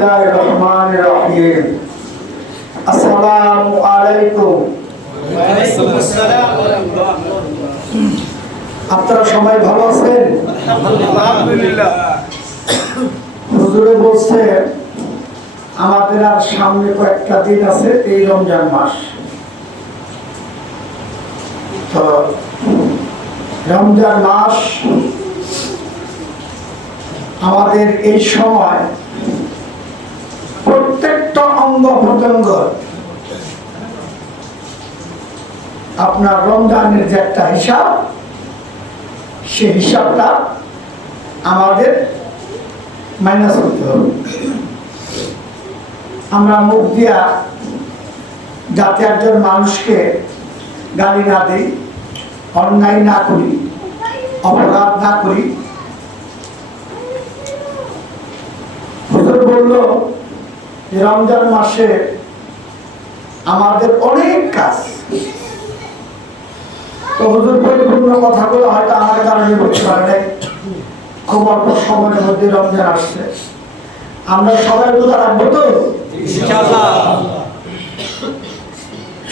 বিসমিল্লাহির রহমানির রহিম। আসসালামু আলাইকুম। ওয়া আলাইকুম আসসালাম ওয়া রাহমাতুল্লাহ। আপনারা সবাই ভালো আছেন? আলহামদুলিল্লাহ। হুজুরে বলছে আমাদের আর সামনে কয়েকটা দিন আছে, এই রমজান মাস। তো রমজান মাস আমাদের এই সময় প্রত্যেকটা অঙ্গ প্রত্যঙ্গ আপনার রমজানের যে একটা হিসাব, সেই হিসাবটা আমাদের মাইনাস করতে হবে। আমরা মুখ দিয়া যাতে একজন মানুষকে গালি না দিই, অন্যায় না করি, অপরাধ না করি। হুজুর বলল যে রমজান মাসে আমাদের অনেক কাজ। তো হুজুর পরিপূর্ণ কথাগুলো হয়তো আমার কারণে বলতে পারে নাই, খুব অল্প সময়ের মধ্যে রমজান আসছে। আমরা সবাই রোজা রাখবো তো ইনশাআল্লাহ।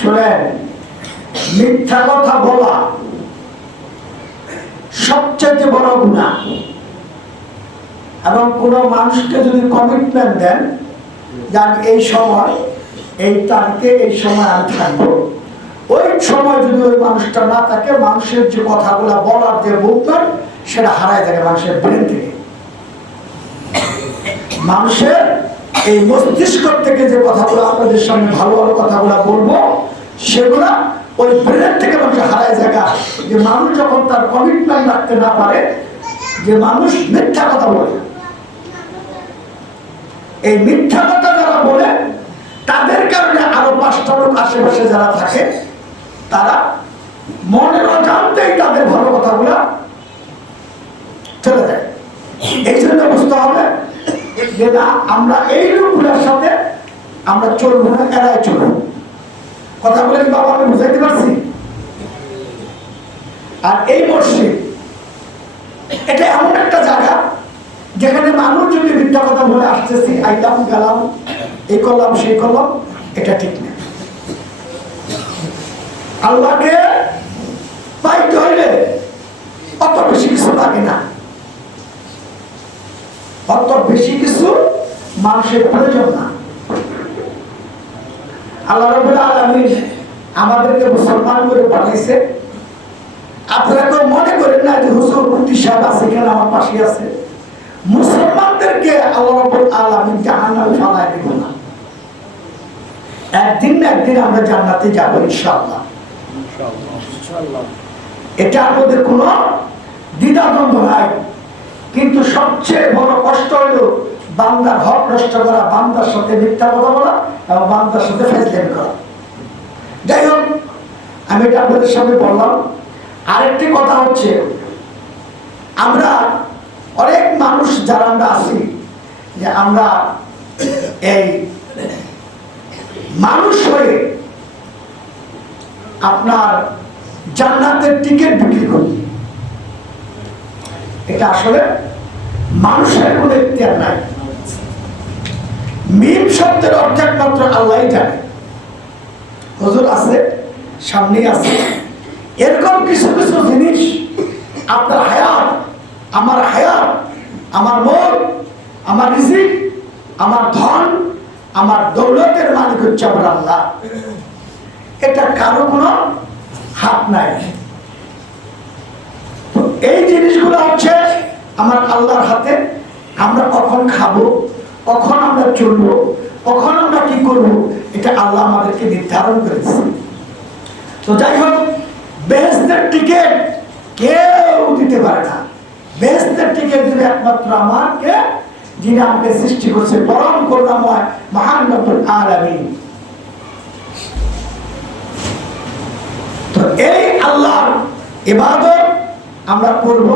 শুনেন, মিথ্যা কথা বলা সবচেয়ে বড় গুনাহ। এবং কোনো মানুষকে যদি কমিটমেন্ট দেন যে এই সময়, এই তারিখে, এই সময় আমি থাকবো, ওই সময় যদি ওই মানুষটা না থাকে, মানুষের যে কথাগুলো বলার যে মুভমেন্ট, সেটা হারায় থাকে মানুষের ব্রেন থেকে। মানুষের এই মস্তিষ্ক থেকে যে কথাগুলো আপনাদের সামনে ভালো ভালো কথাগুলো বলবো, সেগুলা ওই ব্রেন থেকে মানুষ হারায় জায়গা। যে মানুষ যখন তার কমিটমেন্ট রাখতে না পারে, যে মানুষ মিথ্যা কথা বলে, এই মিথ্যা কথা যারা বলে, তাদের কারণে আরো 5টা লোক আশেপাশে যারা থাকে, তারা মনের অজান্তেই তাদের ভালো কথাগুলা চলে যায়। এই জন্য বুঝতে হবে যে না, আমরা এই লোকগুলোর সাথে আমরা চলবো না, এরাই চলবো। কথাগুলো কি বাবা আমি বুঝাইতে পারছি? আর এই মসজিদ এটা এমন একটা জায়গা যেখানে মানুষ যদি মিথ্যা কথা বলে আসতেছি, আইলাম গেলাম, এই করলাম সেই করলাম, এটা ঠিক না। আল্লাহকে পাইতে হইলে অত বেশি কিছু লাগে না, অত বেশি কিছু মানুষের প্রয়োজন না। আল্লাহ রাব্বুল আলামিন আমাদেরকে মুসলমান করে পাঠাইছে। আপনারা তো মনে করেন না যে হুজুর মুফতি সাহেব আছে কেন আমার পাশে আছে। মুসলমানদেরকে আল্লাহ রাব্বুল আলামিন জাহান্নামে ফালায় দিব না। একদিন না একদিন আমরা জান্নাতে যাব ইনশাআল্লাহ। এটার মধ্যে কোনো দ্বিধাদ্বন্দ্ব নাই। কিন্তু সবচেয়ে বড় কষ্ট হলো বান্দার হক নষ্ট করা, বান্দার সাথে মিথ্যা কথা বলা এবং বান্দার সাথে ফাজলামি করা। যাই হোক, আমি এটা আপনাদের সামনে বললাম। আরেকটি কথা হচ্ছে, আমরা অনেক মানুষ যারা আমরা আছি, যে আমরা এই মানুষ হয়ে আপনার জান্নাতের টিকিট বিক্রি করি। এটা আসলে মানুষের কোনো ইখতিয়ার নাই। মিম শব্দের অর্থ একমাত্র আল্লাহই জানে। হুজুর আছে, সামনেই আছে। এরকম কিছু কিছু জিনিস আপনার হায়াত, আমার মন, আমার রিজিক, আমার ধন, আমার দৌলতের মালিক হচ্ছে আমার আল্লাহ। এটা কারো কোনো হাত নাই। তো এই জিনিসগুলো হচ্ছে আমার আল্লাহর হাতে। আমরা কখন খাবো, কখন আমরা চলবো, কখন আমরা কি করবো, এটা আল্লাহ আমাদেরকে নির্ধারণ করেছে। তো যাই হোক, বেহেশতের টিকিট কেউ দিতে পারে না। বেহেশতের টিকিট দিবে একমাত্র আমাকে, যিনি আমাকে সৃষ্টি করছে, পরম করুণাময় মহান রব্বুল আলামিন। তো এই আল্লাহর ইবাদত আমরা করব।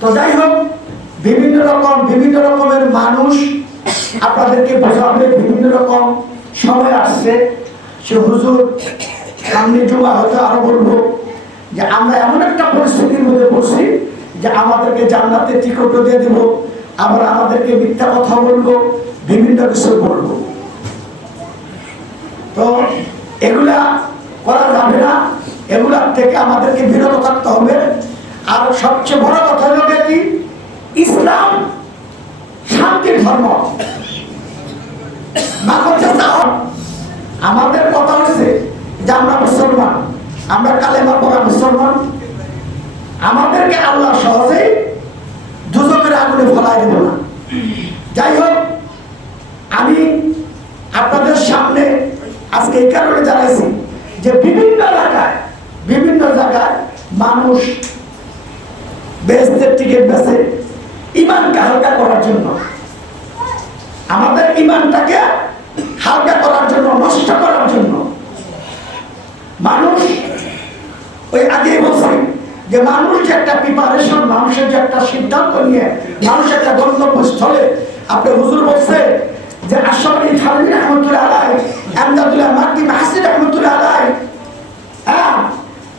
তো যাই হোক, বিভিন্ন রকমের মানুষ আপনাদেরকে বোঝাবে, বিভিন্ন রকম সময় আসছে। সে হুজুর সামনে জুমা হয়তো আরো বলবো যে আমরা এমন একটা পরিস্থিতির মধ্যে পড়ছি যে আমাদেরকে জান্নাতের টিকিটও দিয়ে দেব, আমরা আমাদেরকে মিথ্যা কথা বলবো, বিভিন্ন কিছু বলবো। তো এগুলা করা যাবে না, এগুলার থেকে আমাদেরকে বিরত থাকতে হবে। আর সবচেয়ে বড় কথা হলো কি, ইসলাম শান্তির ধর্ম। আমাদের কথা হচ্ছে যে আমরা মুসলমান, আমরা কালেমা পড়া মুসলমান, আমাদেরকে আল্লাহ সহজেই দুজকের আগুনে ফেলাই দেব না। যাই হোক, আমি আপনাদের সামনে আজকে এই কারণে জানাইছি যে বিভিন্ন এলাকায় বিভিন্ন জায়গায় মানুষ বেহেশতের টিকিট বেচে ইমানকে হালকা করার জন্য, আমাদের ইমানটাকে হালকা করার জন্য, নষ্ট করার জন্য। মানুষ ওই আগেই বলছে যে মানুষ যে একটা প্রিপারেশন, মানুষের যে একটা সিদ্ধান্ত নিয়ে মানুষ একটা গন্তব্যস্থলে, আপনি হুজুর বলছে যে আশরাফ থানভী রহমতুল্লাহ আলাইহি, আমদাদুল্লাহ মাকী মাহসিন রহমতুল্লাহ আলাইহি, হ্যাঁ,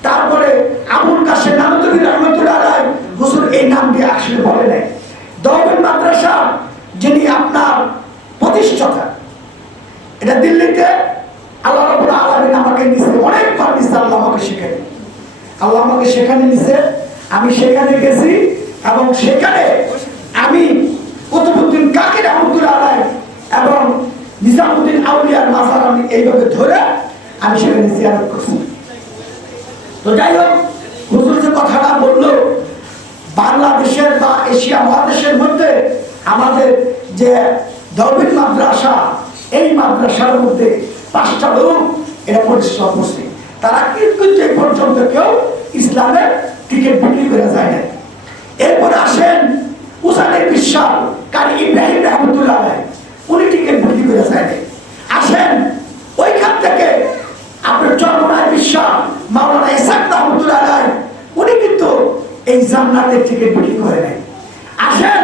তারপরে আবুল কাশেম নানুতুবি রহমতুল্লাহ আলাইহি, হুজুর এই নাম দিয়ে আসলে বলে নাই। দেওবন্দ মাদ্রাসা যিনি আপনার প্রতিষ্ঠাতা, এটা দিল্লিতে আল্লাহ রাব্বুল আলামিন আমাকে নিছে, অনেকবার নিছে, আল্লাহ আমাকে শিখাই, আল্লাহ আমাকে সেখানে নিছে। আমি সেখানে গেছি এবং সেখানে আমি কুতুবউদ্দিন কাকি রহমতুল্লাহ আলাইহি এবং নিজামউদ্দিন আউলিয়ার মাজার আমি এইভাবে ধরে আমি সেখানে জিয়ারত করছি। তো যাই হোক, হুজুর যে কথাটা বললো, বাংলাদেশের বা এশিয়া মহাদেশের মধ্যে আমাদের যে দেওবন্দ মাদ্রাসা, এই মাদ্রাসার মধ্যে 5টা লোক এটা পরিশ্রম করছে। তারা কিন্তু এই পর্যন্ত কেউ ইসলামের টিকিট বিক্রি করে যায় না। এরপরে আসেন উসানের বিশ্বাস কারি ইব্রাহিম রহমতুল্লাহ আলাইহি, উনি টিকিট বিক্রি করে যায় না। আসেন ওইখান থেকে আপনার চরমনায় বিশ্বাস মাওলানা ইসাক রহমতুল্লাহ আলাইহি, উনি কিন্তু এই জান্নাতের টিকিট বিক্রি করে নেয়। আসেন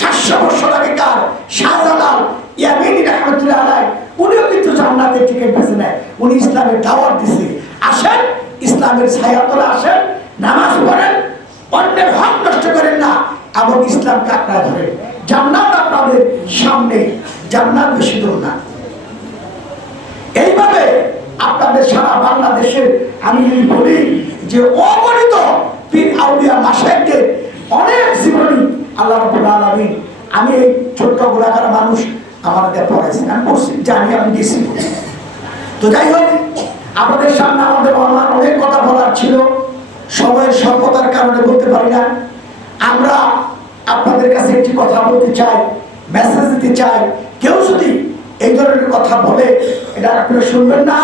700 বছর আগেকার শাহজালাল ইয়ামিনী রহমতুল্লাহ আলাইহি, উনিও কিন্তু জান্নাতের টিকিট বেছে নেয়, উনি ইসলামের দাওয়াত দিছে। আসেন ইসলামের ছায়াতলে আসেন, নামাজ পড়েন, অন্যের হক নষ্ট করেন না এবং ইসলামকে আঁকড়া ধরেন। জান্নাত আপনাদের সামনে, জান্নাত বেশি দূর না। এইভাবে আপনাদের সারা বাংলাদেশের আমি যদি বলি যে অগণিত পীর আউলিয়া মাশায়েখদের অনেক জীবনী আল্লাহ রাব্বুল আলামিন, আমি এই ছোট্ট গোলাকার মানুষ আমাদের পড়াইছি, আমি পড়ছি, জানি, আমি গেছি। তো যাই হোক, আপনাদের সামনে আমাদের অনেক কথা বলার ছিল, সময়ের স্বল্পতার কারণে বলতে পারি না। আমরা আপনাদের কাছে একটি কথা বলতে চাই, মেসেজ দিতে চাই, কেউ যদি এই ধরনের কথা বলে এটা আপনারা শুনবেন না।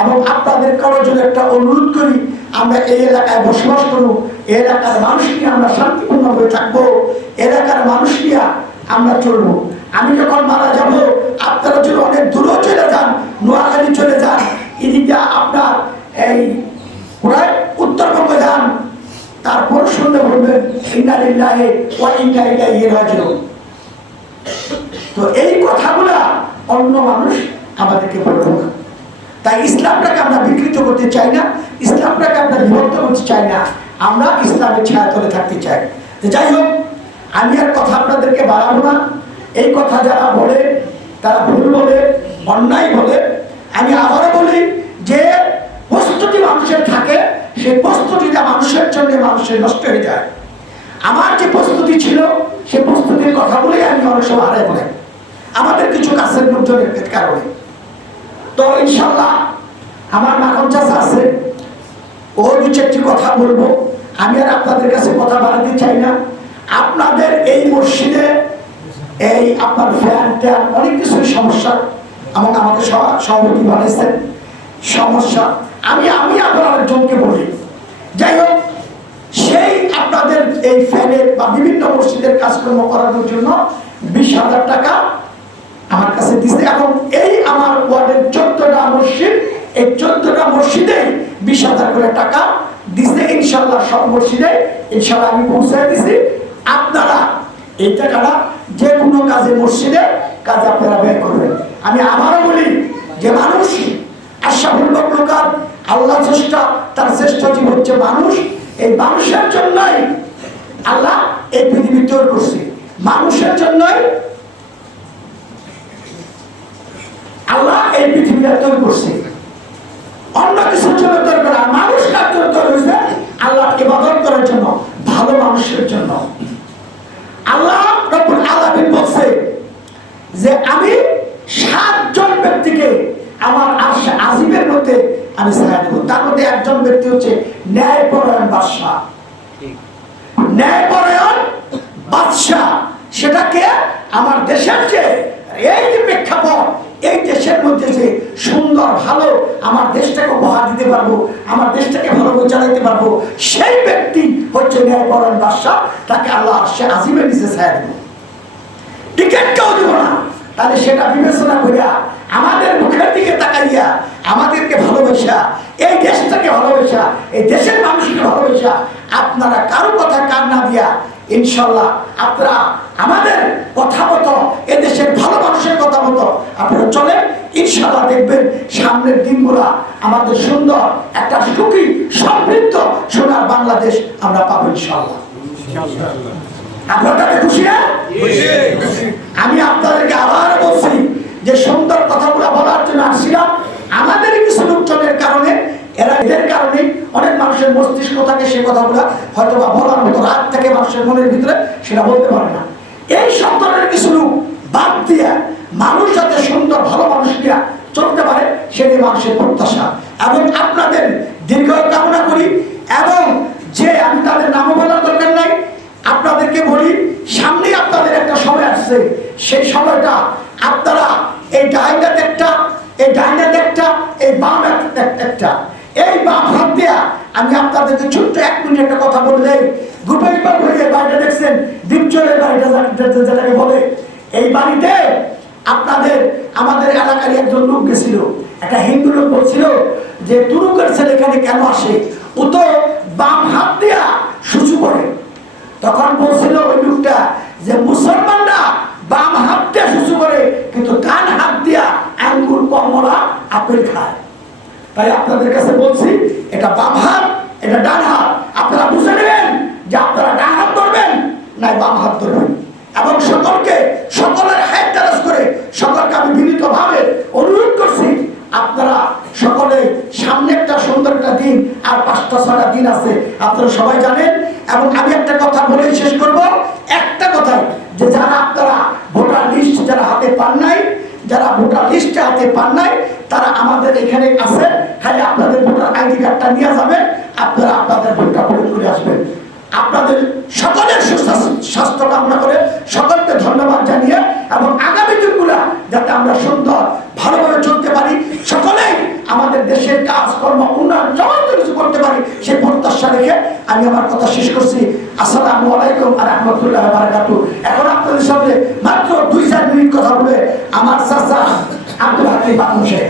এবং আপনাদের কারোর জন্য একটা অনুরোধ করি, আমরা এই এলাকায় বসবাস করব, এই এলাকার মানুষ নিয়ে আমরা শান্তিপূর্ণভাবে থাকবো, এলাকার মানুষ নিয়ে আমরা চলবো। আমি যখন মারা যাব, আপনারা যদি অনেক দূরেও চলে যান, নোয়াখালী চলে যান, এদিকে আপনার এই উত্তরবঙ্গ যান, তারপর শুনলে বলবেন ইন্না লিল্লাহি ওয়া ইন্না ইলাইহি রাজিউন। তো এই কথাগুলা অন্য মানুষ আমাদেরকে বলবো না। তাই ইসলামটাকে আমরা বিকৃত করতে চাই না, ইসলামটাকে আমরা বিভক্ত করতে চাই না, আমরা ইসলামের ছায়াতলে থাকতে চাই। তো যাই হোক, আমি আর কথা আপনাদেরকে বাড়াবো না। এই কথা যারা বলে তারা ভুল বলে, অন্যায় বলে। আমি আবারও বলি যে প্রস্তুতি মানুষের থাকে, সেই প্রস্তুতিটা মানুষের জন্য মানুষের নষ্ট হয়ে যায়। আমার যে প্রস্তুতি ছিল, সেই প্রস্তুতির কথা বলেই আমি অনেক সময় হারাই বলে আমাদের কিছু কাছের লোকজনের কারণে। তো ইনশাল্লাহ আমার মাখন চাচা আছে, ও দু চারটি কথা বলবো। আমি আর আপনাদের কাছে কথা বাড়াতে চাই না। আপনাদের এই মসজিদে এই আপনার ফ্যান ট্যান অনেক কিছুর সমস্যা, এবং আমাকে সভাপতি বানিয়েছেন সমস্যা। আমি আপনার একজনকে বলি, যাই হোক, সেই আপনাদের এই ফ্যানের বা বিভিন্ন মসজিদের কাজকর্ম করানোর জন্য 20,000 টাকা আমার কাছে দিচ্ছে। এবং এই আমার ওয়ার্ডের 14টা মসজিদ, এই 14টা মসজিদে 20,000 করে টাকা দিচ্ছে। ইনশাল্লাহ সব মসজিদে ইনশাল্লাহ আমি পৌঁছায় দিছি। আপনারা এই টাকাটা যে কোনো কাজে, মসজিদে কাজে আপনারা ব্যয় করবেন। আমি আবারও বলি যে মানুষ আশরাফুল মাখলুকাত, আল্লাহ চেষ্টা, তার শ্রেষ্ঠ জীব হচ্ছে মানুষ। এই মানুষের জন্যই আল্লাহ এই পৃথিবী তৈরি করছে। মানুষের জন্যই আল্লাহ এই পৃথিবীটা তৈরি করছে, অন্য কিছুর জন্য তৈরি করা। মানুষ কার জন্য তৈরি হয়েছে? আল্লাহ ইবাদত করার জন্য, ভালো মানুষের জন্য। আল্লাহ রব্বুল আলামিন বলছে যে আমি 7 জন ব্যক্তিকে আমার আরশে আজিমের মধ্যে আমি ছায়া দেব। তার মধ্যে একজন ব্যক্তি হচ্ছে ন্যায়পরায়ণ বাদশাহ। ন্যায়পরায়ণ বাদশাহ সেটাকে আমার দেশের যে এই যে প্রেক্ষাপট, এই দেশের মধ্যে যে সুন্দর ভালো আমার দেশটাকে উপহার দিতে পারবো, আমার দেশটাকে ভালোভাবে চালাইতে পারবো, সেই ব্যক্তি হচ্ছে ন্যায়পরায়ণ বাদশাহ। তাকে আল্লাহ আরশে আজিমের নিচে ছায়া দেব। টিকিট কেউ দেব না। তাহলে সেটা বিবেচনা করিয়া আমাদের মুখের দিকে তাকাইয়া আমাদেরকে ভালোবাসা, এই দেশটাকে ভালোবাসা, এই দেশের মানুষকে ভালোবাসা, আপনারা কারো কথা কান না দিয়া ইনশাল্লাহ আপনারা আমাদের কথা মতো, এদেশের ভালো মানুষের কথা মতো আপনারা চলেন, ইনশাল্লাহ দেখবেন সামনের দিনগুলা আমাদের সুন্দর একটা সুখী সমৃদ্ধ সোনার বাংলাদেশ আমরা পাবো ইনশাল্লাহ। আপনারা খুশি না? আমি আপনাদেরকে আবার বলছি যে সুন্দর কথাগুলো বলার জন্য আসছিলাম। আমাদের কিছু লোকজনের কারণে, এদের কারণে অনেক মানুষের মস্তিষ্ক থাকে, সে কথাগুলো হয়তো বা বলার মতো রাগ থেকে মানুষের মনের ভিতরে সেটা বলতে পারে না। এই সব ধরনের কিছু লোক বাদ দিয়া মানুষ যাতে সুন্দর ভালো মানুষরা চলতে পারে সেটি মানুষের প্রত্যাশা, এবং আপনাদের দীর্ঘ কামনা করি। এবং যে আমি তাদের নামও বলার দরকার নাই, আপনাদেরকে বলি সামনেই আপনাদের একটা সময় আসছে, সেই সময়টা আপনারা এই ডাইনাতে একটা, এই ডাইনাতে একটা, এই বাম একটা, এই বাম হাত দেয়া আমি আপনাদেরকে ছোট্ট 1 মিনিট একটা কথা বলে দেই। গুপাইবার হয়ে বাড়িটা দেখছেন, দ্বীপচরের বাড়িটা যেটাকে বলে, এই বাড়িতে আপনাদের আমাদের এলাকার একজন লোক গেছিল, একটা হিন্দু লোক বলছিল যে তুরুকের ছেলে এখানে কেন আসে, ও তো বাম হাত দিয়া সুচু করে। তখন বলছিল ওই লোকটা যে মুসলমানরা বাম হাত দিয়ে সুচু করে, কিন্তু ডান হাত দিয়া আঙ্গুর, কমলা, আপেল খায়। তাই আপনাদের কাছে বলছি, এটা বাম হাত, এটা ডান হাত, আপনারা বুঝে নেবেন যে আপনারা ডান হাত ধরবেন না বাম হাত ধরবেন। এবং সকলকে, সকলের হাত তারাজ করে সকলকে আমি বিনীতভাবে অনুরোধ করছি, আপনারা সকলে সামনে একটা সুন্দর একটা দিন, আর 5টা-6টা দিন আছে আপনারা সবাই জানেন। এবং আমি একটা কথা বলে শেষ করব, একটা কথা, যে যারা আপনারা ভোটার লিস্ট যারা হাতে পান নাই, যারা ভোটার লিস্টে হাতে পান নাই, তারা আমাদের এখানে আছে, খালি আপনাদের ভোটার আইডি কার্ডটা নিয়ে যাবেন, আপনারা আপনাদের ভোটটা প্রয়োগ করে আসবেন। আপনাদের সকলের সুস্বাস্থ্য কামনা করে সকলকে ধন্যবাদ জানিয়ে, এবং আগামী দিনগুলা যাতে আমরা সুন্দর ভালোভাবে চলতে পারি, সকলেই আমাদের দেশের কাজকর্ম উন্নয়ন সমস্ত কিছু করতে পারি, সেই প্রত্যাশা রেখে আমি আমার কথা শেষ করছি। আসসালামু আলাইকুম ওয়া রাহমাতুল্লাহি ওয়া বারাকাতুহু। এখন আপনাদের সামনে মাত্র 2-4 মিনিট কথা বলে আমার চাচা আব্দুল হাকিম বাংলা শেখ